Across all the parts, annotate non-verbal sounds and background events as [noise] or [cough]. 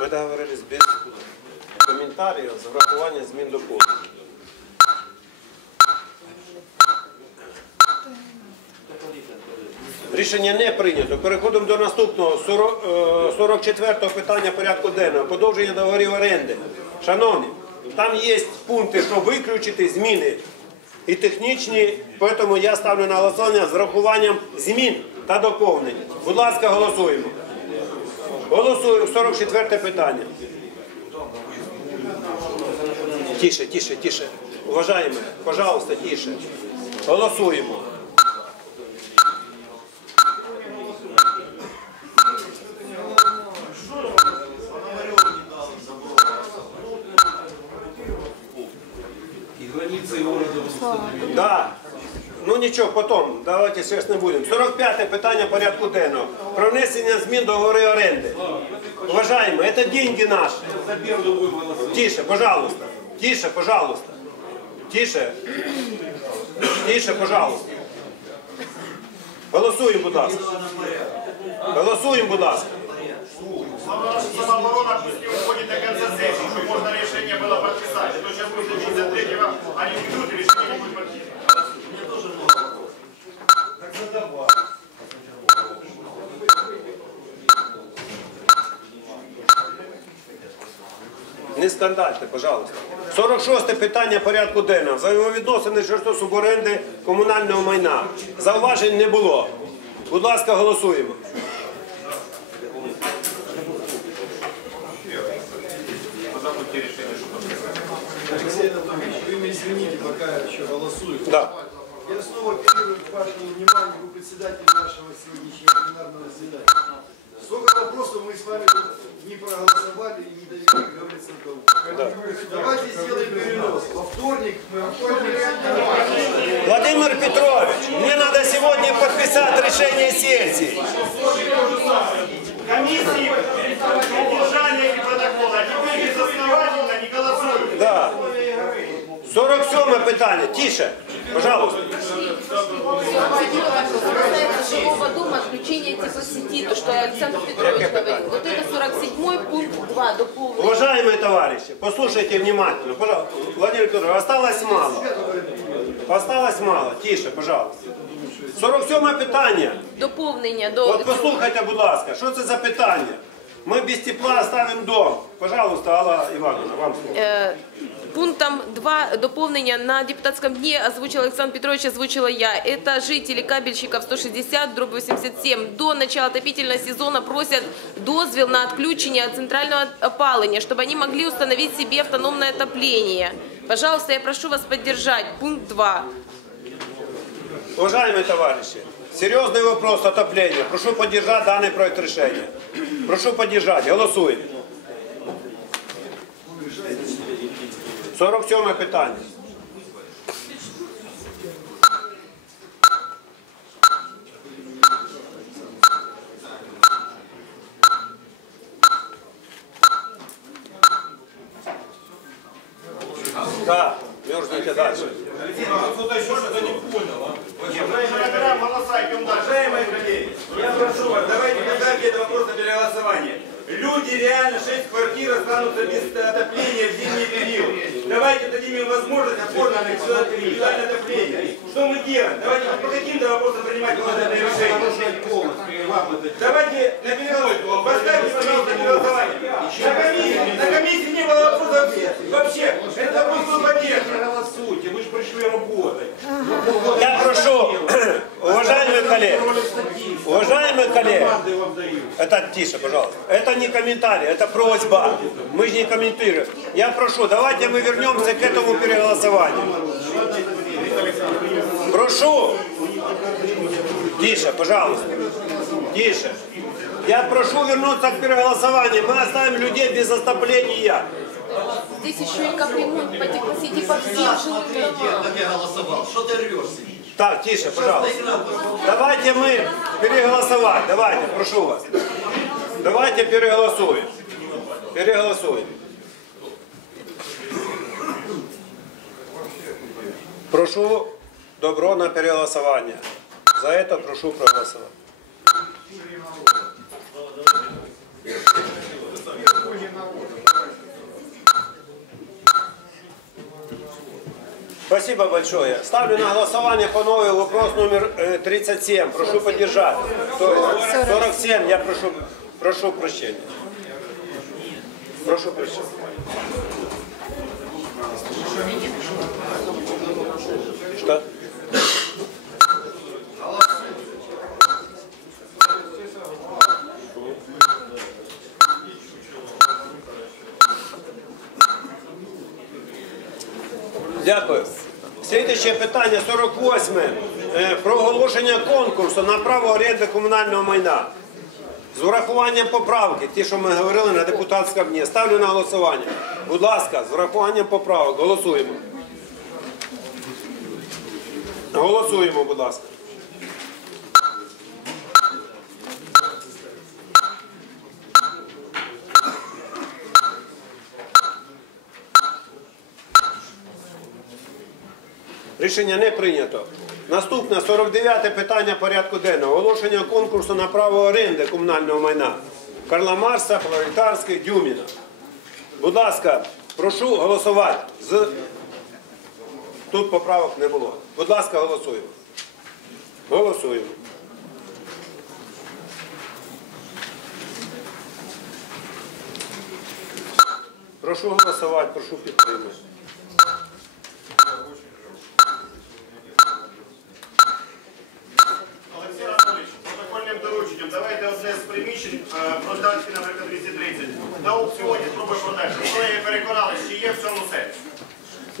Ми договорились без коментарів з врахуванням змін до коду. Рішення не прийнято. Переходимо до наступного 40, е, 44-го питання порядку денного. Подовження договорів оренди. Шановні, там є пункти, що виключити зміни і технічні, тому я ставлю на голосування з врахуванням змін та доповнень. Будь ласка, голосуємо. Голосуємо 44 питання. Тише, тише, тише. Уважаємо, пожалуйста, тише. Голосуємо. И границы города установили. Да. Ну нічого, потім. Давайте зараз не будемо. 45 питання порядку денного. Про внесення змін до гори оренди. Уважаємо, це деньги наші. Тише, пожалуйста. Тише, пожалуйста. Тише. Тише, пожалуйста. Голосуємо, будь ласка. Голосуємо, будь ласка. Самооборона пусть не уходит до конца сессии, чтобы можно решение было подписать. А сейчас будет 53-го, они не будет подписано. Не скандальте, пожалуйста. 46 питання порядку денного. Взаємовідносини щодо суборенди комунального майна. Зауважень не було. Будь ласка, голосуємо. Алексей Анатольевич, вы меня извините, пока я еще голосую. Да. Я снова апеллирую к вашему вниманию, вы председатель нашего сегодняшнего пленарного заседания. Сколько вопросов мы с вами тут не проголосовали и не довели, как говорится, до ума. Давайте сделаем перенос. Во вторник мы во вторник Владимир Петрович, мне надо сегодня подписать решение сессии. Комиссии поддержали эти протоколы, а теперь безосновательно не голосуют. Да. 47 питання. Тише. Пожалуйста. Жилого дома, отключение теплосети, то, что Александр Петрович говорил. Вот это 47 пункт 2, дополнение. Уважаемые товарищи, послушайте внимательно. Пожалуйста. Владимир Петрович, осталось мало. Осталось мало. Тише, пожалуйста. 47 питання. Доповнення до От послухайте, будь ласка, що це за питання? Ми без тепла оставимо дом. Пожалуйста, Алла Івановна, вам слово. Пунктом 2 доповнення на депутатском дне озвучил Александр Петрович, озвучила я. Это жители кабельщиков 160, дробь 87. До начала отопительного сезона просят дозвел на отключение от центрального опаления, чтобы они могли установить себе автономное отопление. Пожалуйста, я прошу вас поддержать. Пункт 2. Уважаемые товарищи, серьезный вопрос отопления. Прошу поддержать данный проект решения. Прошу поддержать. Голосуем. 47 питання. Да, мерзните дальше. Кто-то еще что-то не понял, а? Мы набираем голоса, идем дальше. Я прошу вас, давайте поставьте этот вопрос на переголосование. Люди реально 6 квартир останутся без отопления в зимний период. Давайте дадим им возможность оформить индивидуальное отопление. Что мы делаем? Давайте по каким-то вопросам принимать конкретные решения. Давайте на переголосование. Поставьте, пожалуйста, на переголосование. На комиссии, на комиссии не было вопросов вообще. Это вопрос был поддержан. Голосуйте, вы же пришли работать. Я прошу, [coughs] [coughs] [coughs] уважаемые коллеги, уважаемые коллеги, это тише, пожалуйста. Это не комментарий, это просьба. Мы же не комментируем. Я прошу, давайте мы вернемся к этому переголосованию. Прошу. Тише, пожалуйста. Тише. Я прошу вернуться к переголосованию. Мы оставим людей без отопления. Здесь еще и капремонт по всем жилым домам. как я голосовал. Что ты рвешься? Так, тише, пожалуйста. Давайте мы переголосовать. Давайте, прошу вас. Давайте переголосуем. Переголосуем. Прошу добро на переголосование. За это прошу проголосовать. Спасибо большое. Ставлю на голосование по новой вопрос номер э, 37. Прошу поддержать. То есть 47. Я прошу, прошу прощения. Прошу прощения. Что? Дякую. Слідуюче питання 48. Проголошення Про оголошення конкурсу на право оренди комунального майна. З урахуванням поправки, ті, що ми говорили на депутатському дні. Ставлю на голосування. Будь ласка, з урахуванням поправок. Голосуємо. Голосуємо, будь ласка. Рішення не прийнято. Наступне 49 питання порядку денного. Оголошення конкурсу на право оренди комунального майна. Карла Марса, Пролетарський, Дюміна. Будь ласка, прошу голосувати. З... Тут поправок не було. Будь ласка, голосуємо. Голосуємо. Прошу голосувати, прошу підтримати.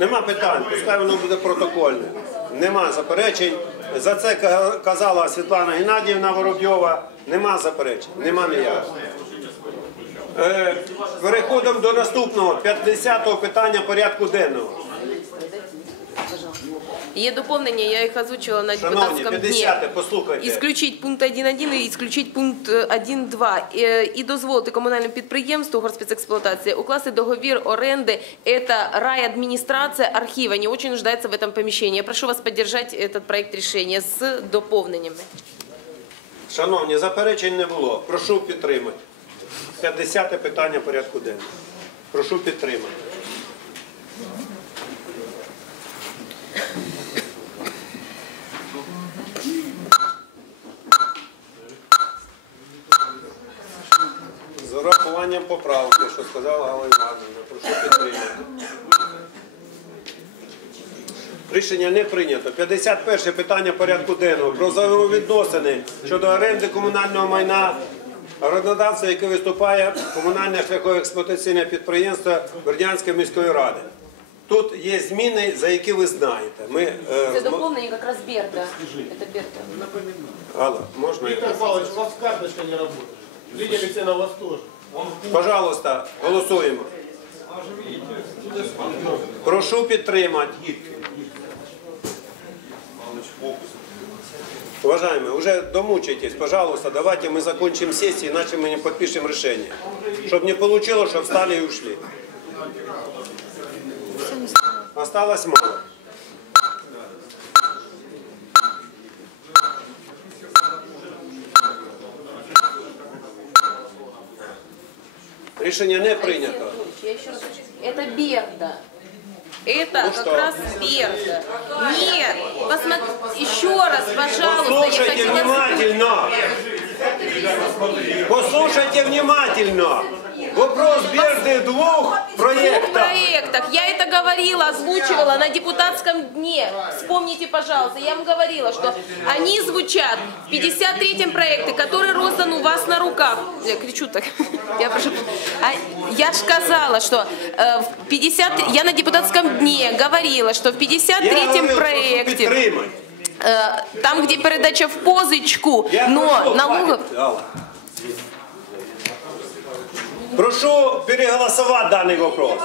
Нема питань, пускай воно буде протокольне. Нема заперечень. За це казала Світлана Геннадіївна Воробйова. Нема заперечень, нема ніяких. Е, переходимо до наступного 50-го питання порядку денного. Є доповнення, я їх озвучила на Шановні, депутатському дні. 50-те, послухайте. Исключить пункт 1.1 і исключить пункт е, 1.2. Е, І дозволити комунальному підприємству горспецексплуатації укласти договір оренди. Это райадміністрація архива. Не очень нуждается в этом помещении. Я прошу вас поддержать этот проект решения з доповненнями. Шановні, заперечень не було. Прошу підтримати. 50-те питання порядку денного. Прошу підтримати. Поправки, що сказала Галина Івановна. Прошу підтримати. Рішення не прийнято. 51 питання порядку денного про взаємовідносини щодо оренди комунального майна орендодавця, який виступає комунальне шляхово-експлуатаційне підприємство Бердянської міської ради. Тут є зміни, за які ви знаєте. Ми, е, Це доповнення якраз Берта. Это Берта. Алла, можна? я? Виктор Павлович, у вас карточка не работает. Видели цены у вас тоже. Пожалуйста, голосуємо. Прошу підтримати. Уважаемые, уже домучайтесь, пожалуйста, давайте мы закончим сессию, иначе мы не подпишем решение. Чтобы не получилось, что встали и ушли. Осталось мало. Решение не принято. Это Берта. Это Ну как что? раз Берта. Нет, посмотри, еще раз, пожалуйста, я Послушайте хотела... внимательно. Послушайте внимательно. Вопрос Берды двух проектов. проектах. Я это говорила, озвучивала на депутатском дне. Вспомните, пожалуйста, я вам говорила, что они звучат в 53-м проекте, который роздан у вас на руках. Я кричу так. [laughs] Я, прошу, а, я же сказала, что э, в 50, я на депутатском дне говорила, что в Я 53-м говорив, прошу проекте, э, там, где передача в позычку, Я но налогов... хватит, Алла. Прошу переголосовать данный вопрос.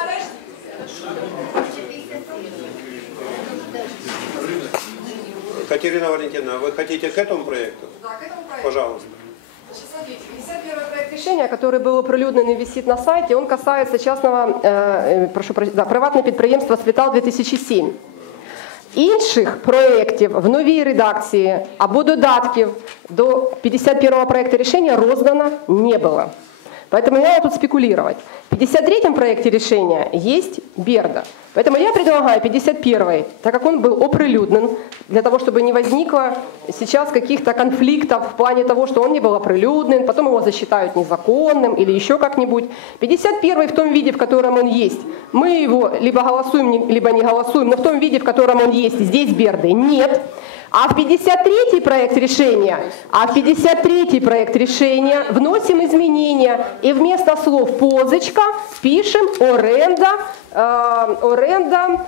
Катерина Валентиновна, вы хотите к этому проекту? Да, к этому проекту. Пожалуйста. Значит, смотрите, 51 проект решения, который был оприлюднен и висит на сайте, он касается частного, э, э, прошу прощения, да, приватне підприємства «Світал 2007». Інших проєктів в новій редакції або додатків до 51 проекту рішення роздано не було. Поэтому не надо тут спекулировать. В 53-м проекте решения есть Берда. Поэтому я предлагаю 51-й, так как он был оприлюднен, для того, чтобы не возникло сейчас каких-то конфликтов в плане того, что он не был оприлюднен, потом его засчитают незаконным или еще как-нибудь. 51-й в том виде, в котором он есть, мы его либо голосуем, либо не голосуем, но в том виде, в котором он есть, здесь Берды нет. А в 53-й проект решения, а в 53-й проект решения вносим изменения. И вместо слов позочка пишем оренда, э, оренда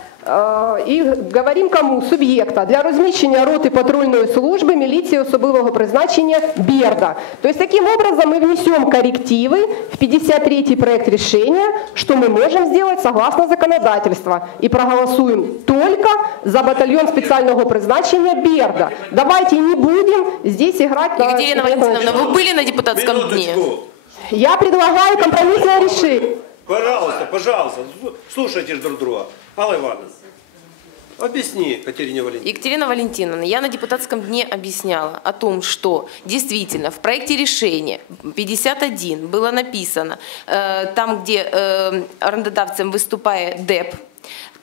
і говоримо кому суб'єкта для розміщення роти патрульної служби міліції особливого призначення Берда. То есть таким образом мы внесем коррективы в 53-й проект решения, что мы можем сделать согласно законодательству и проголосуем только за батальон специального призначения Берда. Давайте не будем здесь играть на... Екатерина Валентиновна, вы были на депутатском дне? Минуточку. Я предлагаю компромиссное решение. Пожалуйста, пожалуйста, слушайте ж друг друга. Алла Ивановна, объясни Катерине Валентиновне. Екатерина Валентиновна, я на депутатском дне объясняла о том, что действительно в проекте решения 51 было написано, э, там, где э, арендодавцем выступает ДЭП,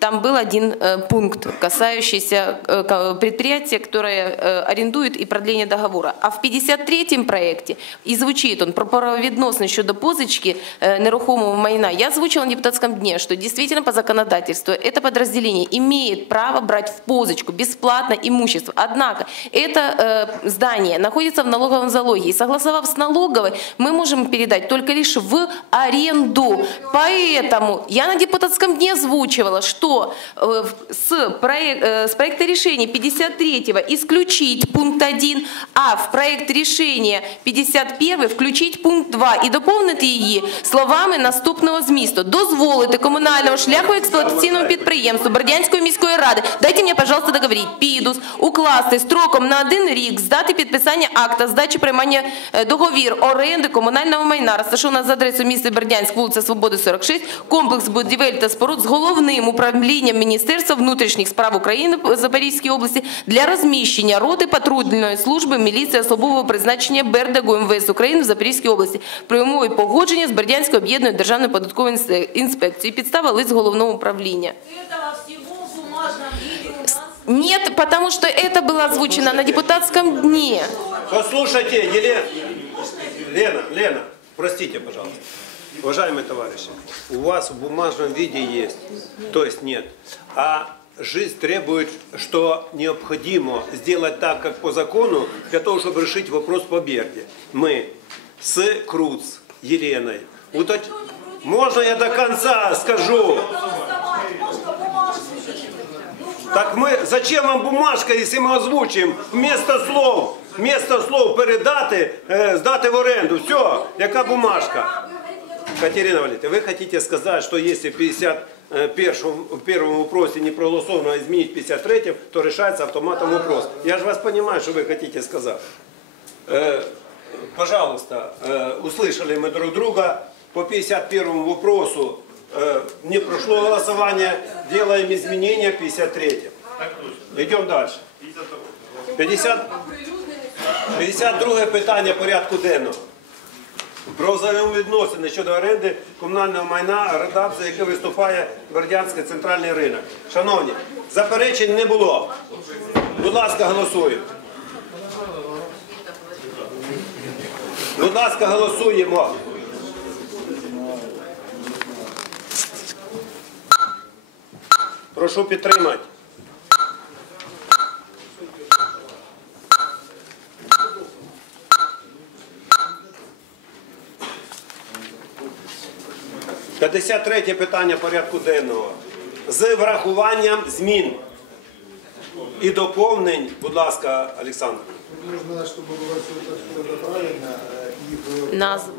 там был один э, пункт, касающийся э, предприятия, которое э, арендует и продление договора. А в 53-м проекте, и звучит он про правовідносність щодо позички э, нерухомого майна, я озвучила на депутатском дне, что действительно по законодательству это подразделение имеет право брать в позычку бесплатно имущество. Однако это здание находится в налоговом залоге, и согласовав с налоговой, мы можем передать только лишь в аренду. Поэтому я на депутатском дне озвучивала, что э, в- с, проек- э, с проекта решения 53-го исключить пункт 1, а в проект решения 51 включить пункт 2 і доповнити її словами наступного змісту. Дозволити комунальному шляхоексплуатаційному підприємству Бердянської міської ради, дайте мені, пожалуйста, договорити, ПІДУС, укласти строком на один рік з дати підписання акта здачі приймання е, договір оренди комунального майна, розташованого за адресою міста Бердянськ, вулиця Свободи, 46, комплекс будівель та споруд з головним управлінням Міністерства внутрішніх справ України в Запорізькій області для розміщення роти патрульної служби міліції особливого призначення БРДГУ МВС України в Запорізькій області при умові погодження з Бердянською об'єднаною державною податковою інс- інспекцією. Підстава лист головного управління. Этого всего в бумажном виде у нас Нет, потому что это было озвучено на депутатском дне. Послушайте, Елена, Лена, Лена, простите, пожалуйста. Уважаемые товарищи, у вас в бумажном виде есть, то есть нет. А жизнь требует, что необходимо сделать так, как по закону, для того, чтобы решить вопрос по Берде. Мы с Круц Еленой. уточ- Можно я до конца скажу? Так мы, зачем вам бумажка, если мы озвучим вместо слов, вместо слов передати, э, сдати в оренду. Все, яка бумажка? Катерина Валерьевна, вы хотите сказать, что если в 51 в первом вопросе не проголосовано, а изменить в 53 то решается автоматом вопрос. Я же вас понимаю, что вы хотите сказать. Э, пожалуйста, э, услышали мы друг друга. По 51 вопросу э, не прошло голосование, делаем изменения в 53 Идем дальше. 50, 52 питання порядку денного. Про взаємовідносини щодо оренди комунального майна редакція, яка виступає Бердянський центральний ринок. Шановні, заперечень не було. Будь ласка, голосуємо. Будь ласка, голосуємо. Прошу підтримати. – 53 питання порядку денного. З врахуванням змін і доповнень, будь ласка, Олександр. Нужно, чтобы было все это что-то правильно э, и в Назву.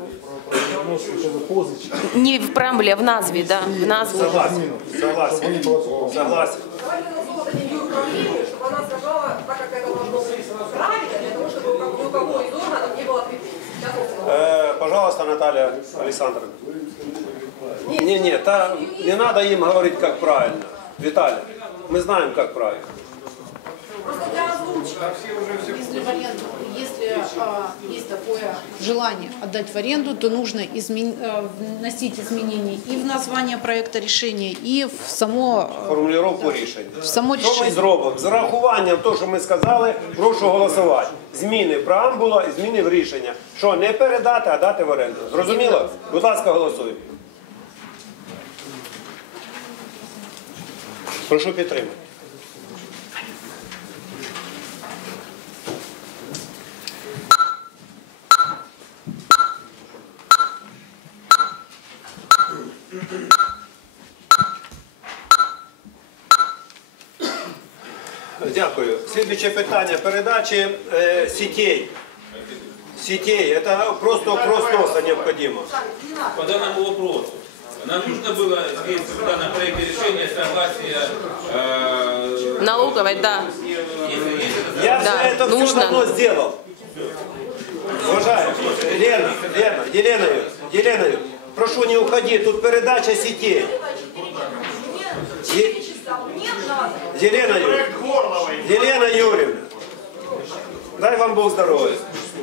правоноску, чтобы позычки. Не в преамбуле, а в назве, да, в назву. Согласен. Согласен. Согласен. Давайте назву дадим управлению, чтобы она сказала, так как это должно быть правильно, для того, чтобы у кого- ни у кого из органов не было претензий. Сейчас я Е, пожалуйста, Наталья Александровна. Не, не, та, не надо им говорить, как правильно. Виталий, мы знаем, как правильно. Просто для озвучки. Если, вариант, если а, есть такое желание отдать в аренду, то нужно измен- э, вносить изменения и в название проекта решения, и в само, э, Формулювання рішення. в само Що ми решение. зробимо? З рахуванням того, що ми сказали, прошу голосувати. Зміни в преамбула і зміни в рішення. Що не передати, а дати в оренду. Зрозуміло? Будь ласка, голосуємо. Прошу підтримати. Дякую. Слідуюче питання. Передачі е, сітей. Сетей. Это просто просто необходимо. По данному вопросу. Нам нужно было здесь в данном проекте решения согласие э, Налоговой, да. Я Да, все это все нужно. давно сделал. Лена, Елена, Ю- Елена, Ю, прошу не уходи, тут передача сетей. Е-. Елена Юрьевна. Елена Юрьевна, дай вам Бог здоровья.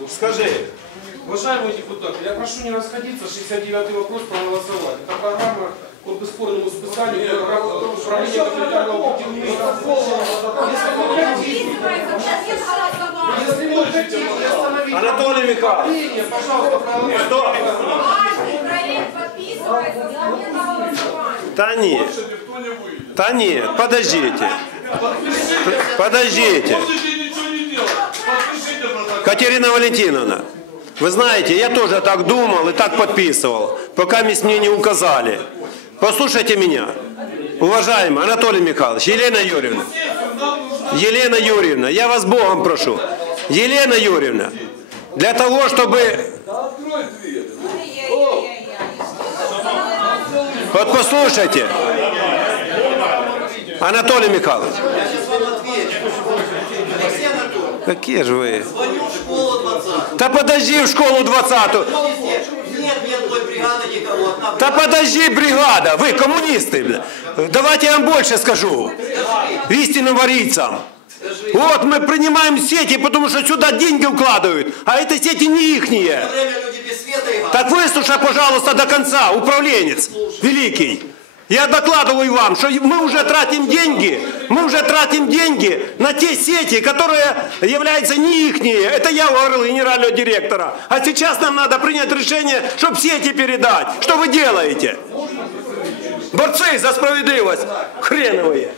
Скажи, Уважаемые депутаты, я прошу не расходиться, 69-й вопрос проголосовать. Это программа по бесспорному списанию управления капитального Анатолий Михайлович, что? Та нет, та нет, подождите, подождите. Катерина Валентиновна, вы знаете, я тоже так думал и так подписывал, пока мне не указали. Послушайте меня, уважаемый Анатолий Михайлович, Елена Юрьевна, Елена Юрьевна, я вас Богом прошу, Елена Юрьевна, для того, чтобы... Вот послушайте, Анатолий Михайлович, какие же вы? Звоню в школу 20 Да подожди в школу 20 Нет, нет той бригады никого. Одна Да подожди, бригада, вы коммунисты. бля. Давайте я вам больше скажу. Истинным варийцам. Вот мы принимаем сети, потому что сюда деньги укладывают, а это сети не ихние. Так выслушай, пожалуйста, до конца, управленец великий. Я докладываю вам, что мы уже тратим деньги, мы уже тратим деньги на те сети, которые являются не ихние. Это я говорил генерального директора. А сейчас нам надо принять решение, чтобы сети передать. Что вы делаете? Борцы за справедливость. Хреновые.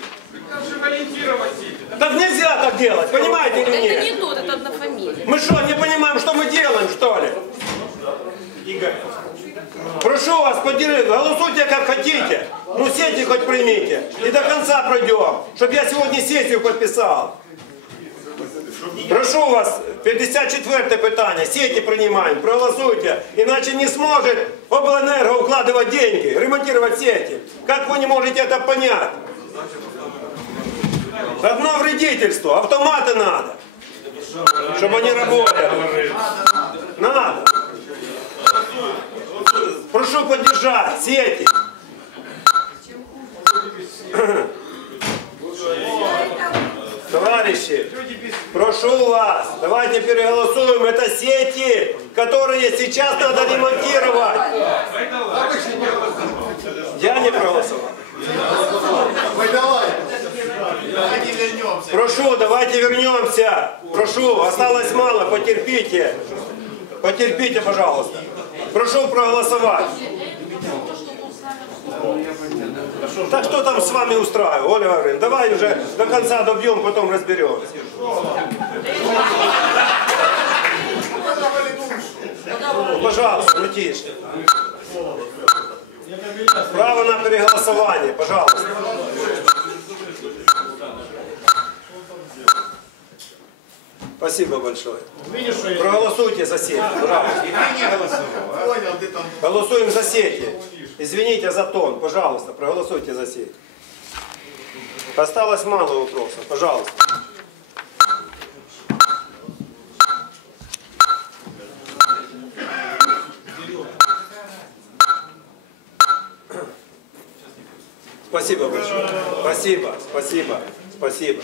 Так нельзя так делать, понимаете или Это нет? не тот, это одна фамилия. Мы что, не понимаем, что мы делаем, что ли? Игорь. Прошу вас, поддержите, голосуйте как хотите. Ну сети хоть примите. И до конца пройдем, чтобы я сегодня сессию подписал. Прошу вас, 54 питання, сети принимаем, проголосуйте. Иначе не сможет обленерго укладывать деньги, ремонтировать сети. Как вы не можете это понять? Одно вредительство, автоматы надо. Чтобы они работали. Надо. Прошу поддержать сети. Товарищи, прошу вас, давайте переголосуем. Это сети, которые сейчас надо ремонтировать. Я не проголосовал. Прошу, давайте вернемся. Прошу, осталось мало, потерпите. Потерпите, пожалуйста. Прошу проголосовать. Так что там с вами устраивает, Оля Гавриловна? Давай уже до конца добьем, потом разберемся. Пожалуйста, тише. Право на переголосование, пожалуйста. Спасибо большое. Проголосуйте за сети, пожалуйста. Понял, ты там. Голосуем за сети. Извините за тон, пожалуйста, проголосуйте за сети. Осталось мало вопросов, пожалуйста. Спасибо большое. Спасибо, спасибо, спасибо.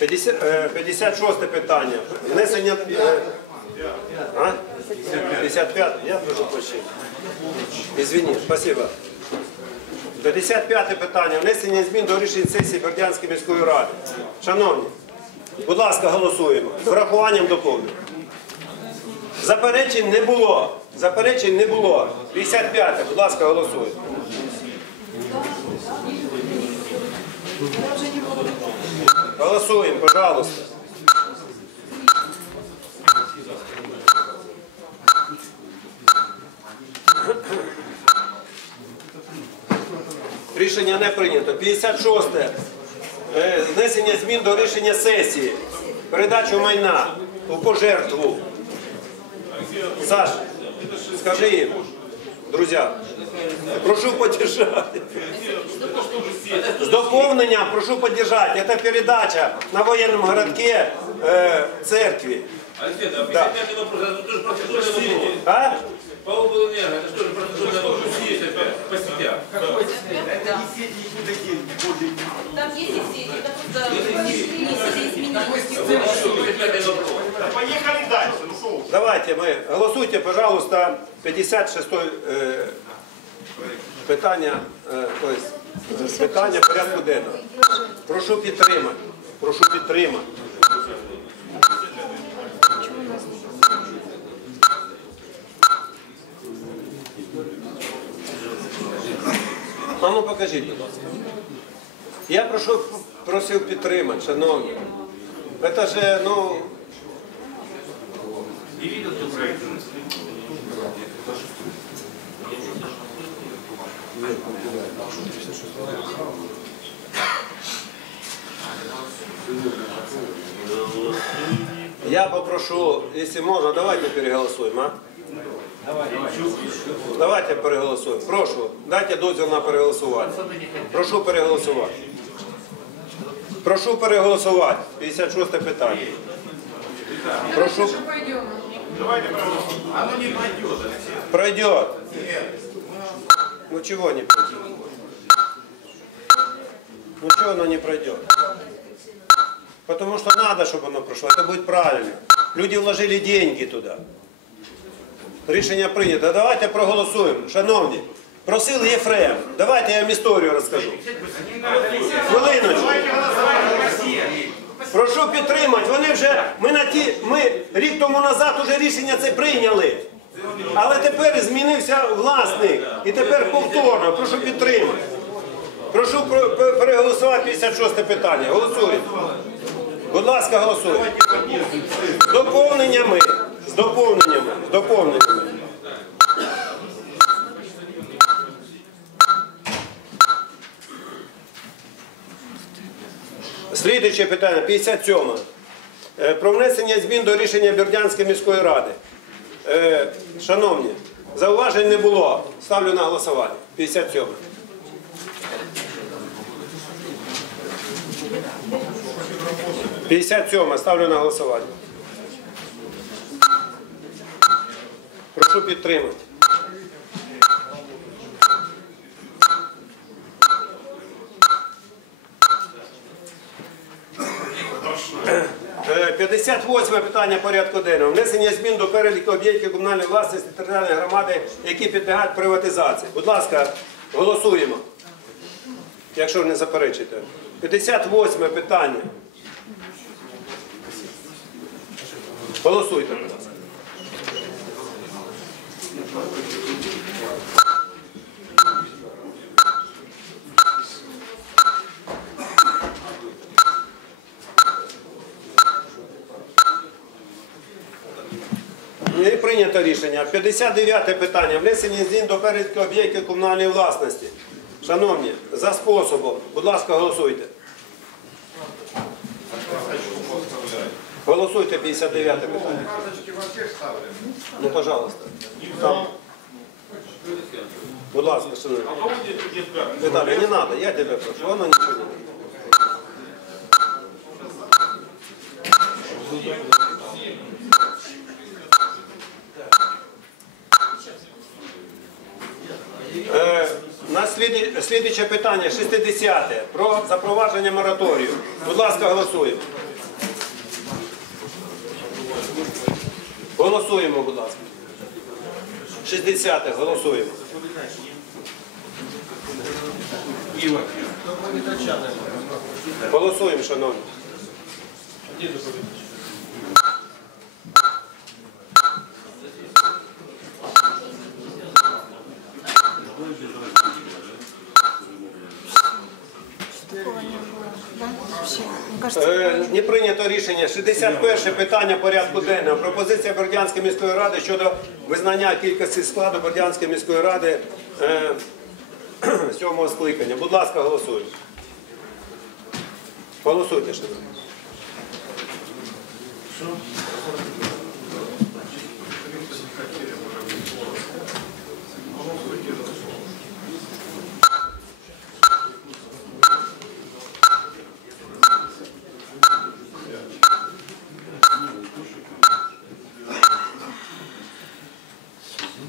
50, е, 56 питання. Внесення, А? 55 Я прошу прощения. Извини, спасибо. 55 питання. Внесення змін до рішень сесії Бердянської міської ради. Шановні, будь ласка, голосуємо. З врахуванням доповнень. Заперечень не було. Заперечень не було. 55 будь ласка, голосуємо. Голосуємо, пожалуйста. Рішення не прийнято. 56. Е, Внесення змін до рішення сесії. Передачу майна у пожертву. Саш, скажи їм, друзі, прошу поддержать. С дополнением прошу поддержать. Это передача на военном городке э, церкви. Алексей, а Да. 55 вопрос, это тоже процедурный вопрос. А? По облэнерго, это тоже процедурный вопрос есть опять, по сетям. Там есть и сети, это просто внесли изменения. 55 вопрос. Поїхали далі. Ну що? ви? Давайте мы голосуйте, пожалуйста, 56 е, питання, е, то есть, питання порядку денного. Прошу підтримати. Прошу підтримати. Покажіть, будь ласка. Я прошу, просив підтримати, шановні. Це ж, ну, Я попрошу, если можно, давайте переголосуем, а? Давайте переголосуємо. Прошу, дайте дозвіл на переголосування. Прошу переголосувати. Прошу переголосувати. 56 питання. Прошу. Пройдет. Ну чего не пройдет? Ну чего оно не пройдет? Потому что надо, чтобы оно прошло. Это будет правильно. Люди вложили деньги туда. Рішення прийнято. Давайте проголосуємо. Шановні, просили Єфрем. Давайте я вам історію розкажу. Прошу підтримати. Вони вже, ми, на ті, ми рік тому назад уже рішення це прийняли. Але тепер змінився власник. І тепер повторно. Прошу підтримати. Прошу переголосувати 56 питання. Голосуємо. Будь ласка, голосуємо. Доповненнями. Доповненнями. З доповненнями. Слідуюче питання, 57. Е, Про внесення змін до рішення Бердянської міської ради. Е, Шановні, зауважень не було. Ставлю на голосування. 57. П'ятдесят сьома. Ставлю на голосування. Прошу підтримати. Е, 58 питання порядку денного. Внесення змін до переліку об'єктів комунальної власності територіальної громади, які підлягають приватизації. Будь ласка, голосуємо. Якщо не заперечите. 58 питання. Голосуйте. Не прийнято рішення. 59 питання. Внесення змін до переліку об'єктів комунальної власності. Шановні, за способом, будь ласка, голосуйте. Голосуйте 59 питання. Ну, пожалуйста. Там. Будь ласка, шановні. Виталий, не надо, я тебя прошу, воно не надо. Е, слідуюче питання, 60 про запровадження мораторію. Будь ласка, голосуємо. Голосуємо, будь ласка. 60 голосуємо. Голосуємо, шановні. Е, Не прийнято рішення. 61 питання порядку денного. Пропозиція Бердянської міської ради щодо визнання кількості складу Бердянської міської ради е, [clears throat] сьомого скликання. Будь ласка, голосуйте. Голосуйте, шановні.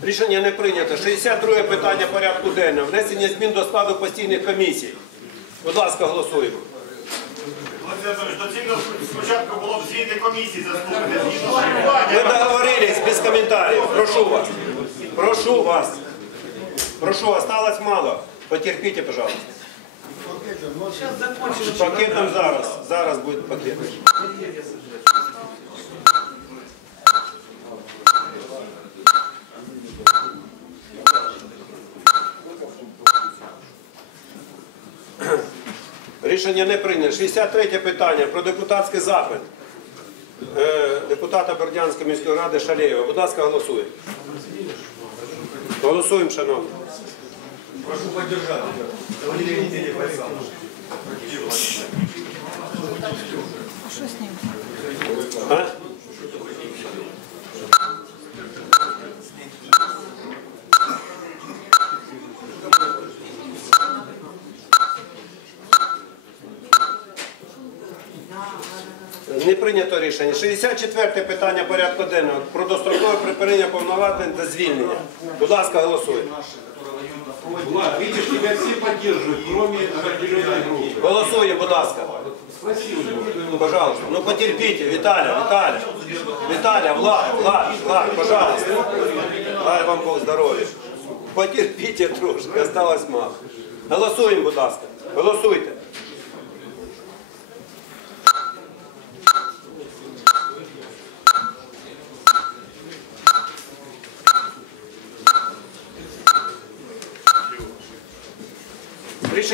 Рішення не прийнято. 62 питання порядку денного. Внесення змін до складу постійних комісій. Будь ласка, голосуємо. Доцільно спочатку було б звіти комісії заслухати. Ми договорились без коментарів. Прошу вас. Прошу вас. Прошу, осталось мало. Потерпите, пожалуйста. Пакетом зараз. Зараз буде пакет. Рішення не прийнято. 63 питання про депутатський запит. Е, депутата Бердянської міської ради Шалєєва. Будь ласка, голосуємо. Голосуємо, шановні. Прошу поддержать. Валерий Леонидович Байсалов. А? Не прийнято рішення. 64 питання порядку денного про дострокове припинення повноважень та звільнення. Будь ласка, голосуємо. Влад, видишь, тебя все поддерживают, кроме определенной группы. Голосуємо, будь ласка. Пожалуйста. Ну потерпите, Виталя, Виталя. Виталя, Влад, Влад, Влад, пожалуйста. Дай вам Бог здоров'я. Потерпите трошки, осталось мало. Голосуємо, будь ласка. Голосуйте.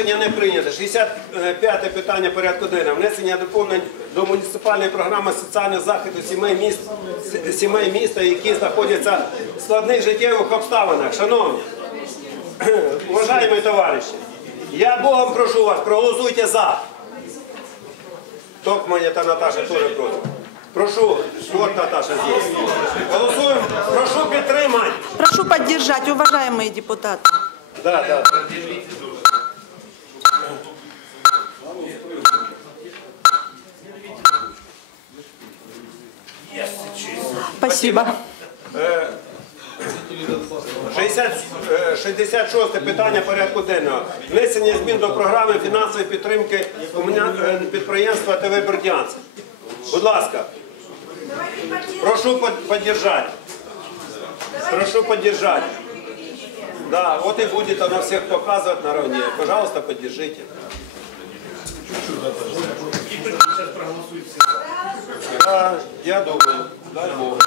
Рішення не прийнято. 65 питання порядку денного. Внесення доповнень до муніципальної програми соціального захисту сімей, міст, сімей міста, які знаходяться в складних життєвих обставинах. Шановні, [clears throat] уважаємо товариші, я Богом прошу вас, проголосуйте за. Токманя та Наташа теж проти. Прошу, от Наташа здесь. Голосуємо, прошу підтримати. Прошу поддержать, уважаемые депутаты. Да, да. Спасибо. 60, е, 66 питання порядку денного. Внесення змін до програми фінансової підтримки е, підприємства ТВ Бердянськ. Будь ласка, прошу поддержать. Прошу поддержать. Да, вот и будет оно всех показывать наравне. Пожалуйста, поддержите. Да, я думаю. Дай Бог.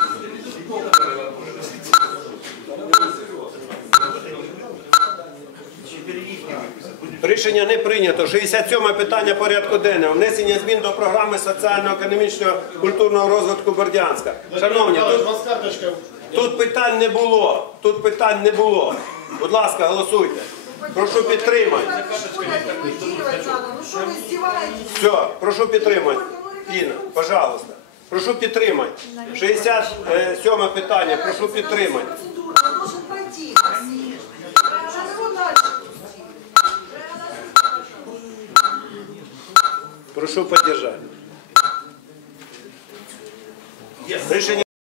Рішення не прийнято. 67 питання порядку денного. Внесення змін до програми соціально-економічного культурного розвитку Бердянська. Шановні, тут, тут питань не було. Тут питань не було. Будь ласка, голосуйте. Прошу підтримати. Ну? Все, прошу підтримати. Інна, пожалуйста. Прошу підтримати. 67 питання. Прошу підтримати. Прошу підтримати. Рішення